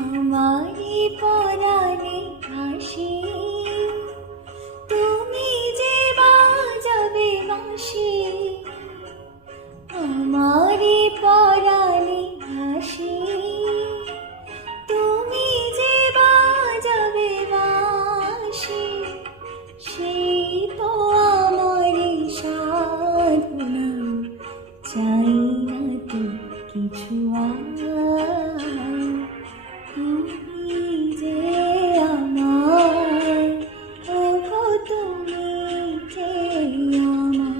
আমারি পরাণে হাসি, তুমি যে বাজাবে বাঁশি। আমারি পরাণে হাসি, তুমি যে বাজাবে বাঁশি। সেই তো আমারি সাধনা, চাই না তো কিছু আর। তুমি যে আমার, ওগো তুমি যে আমার।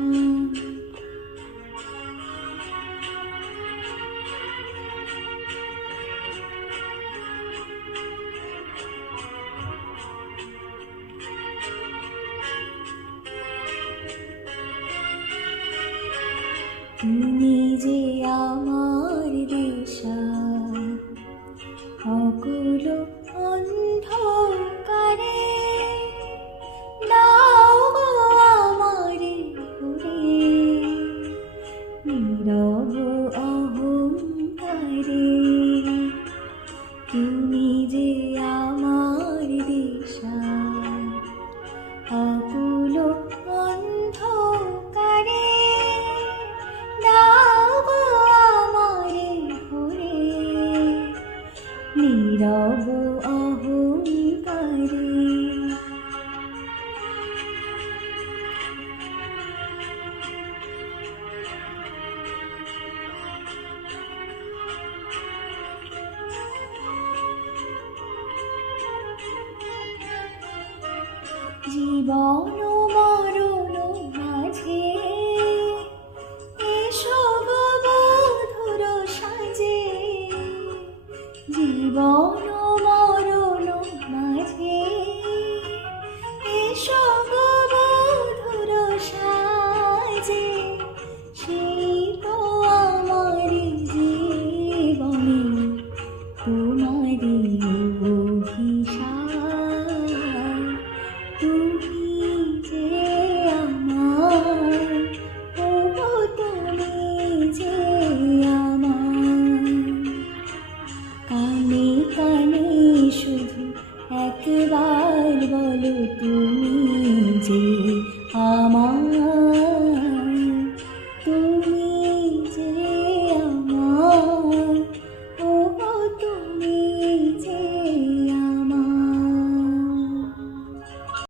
তুমি যে আমার দিশা, অকুল অন্ধকারে দাও গো আমারে ঘুরে। নীরব অহংকারে তুমি যে আমার দিশা, অকুল অন্ধকারে দাও গো আমারে ঘুরে। নীরব অহংকারে জীবন মরণ মাঝে এসো গো বধুর সাজে। জীবন মরণ মাঝে এসো গো বধুর সাজে। সেই তো আমারি জীবনে তোমারি অভিশাপ। তুমি যে আমার, ওগো তুমি যে আমার। কানে কানে শুধু একবার বলো তুমি